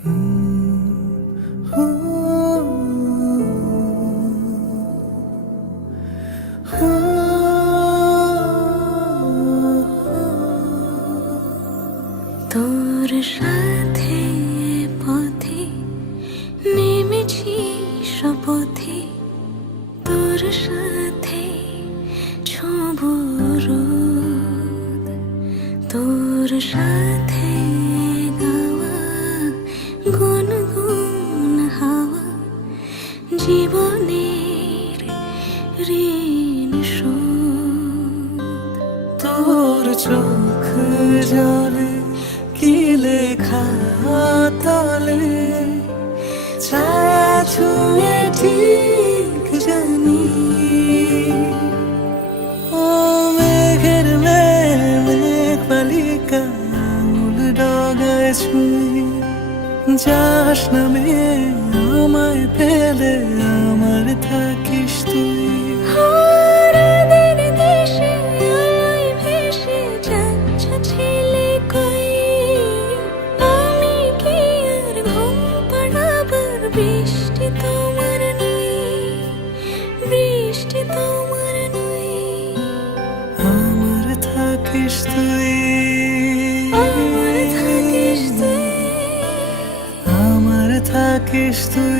তোর সাথে পথে নেমেছি শপথে, তোর সাথে ছোঁব রোদ, তোর সাথে গাওয়া গুনগুন হাওয়া জীবনের ঋণ শোধ। তোর চোখ জলে কি লেখা তলে ছায়া ছুঁয়ে ঠিক জানি, ও মেঘের মেঘ পালিকা মূল ডগায় ছুঁয়ে যাস নামে আমায় ফেলে আমার থাকিস তুই। বৃষ্টি তোমার নই, বৃষ্টি তোমার নই, আমার থাকিস তুই, আমার থাকিস তুই, আমার থাকিস তুই।